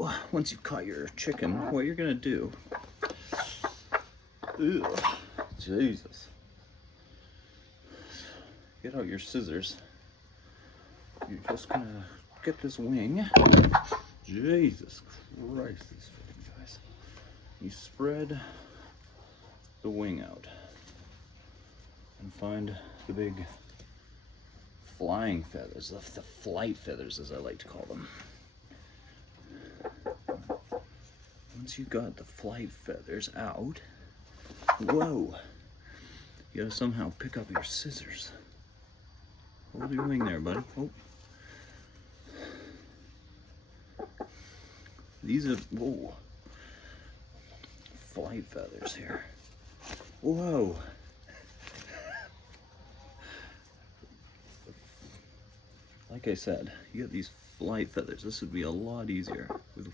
So, once you've caught your chicken, what you're gonna do... Ugh, Jesus. Get out your scissors. You're just gonna get this wing. Jesus Christ, these fucking guys. You spread the wing out and find the big flying feathers, the flight feathers as I like to call them. Once you got the flight feathers out, whoa, you gotta somehow pick up your scissors. Hold your wing there, buddy. Oh. These are, whoa, flight feathers here. Whoa. Like I said, you get these flight feathers. This would be a lot easier with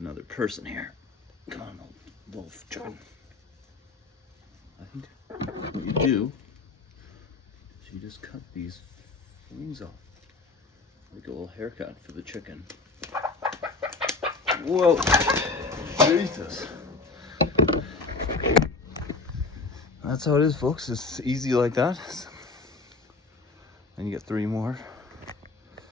another person here. Come on, little chicken. I think what you do is you just cut these wings off. Like a little haircut for the chicken. Whoa, Jesus. That's how it is, folks. It's easy like that. And you get 3 more.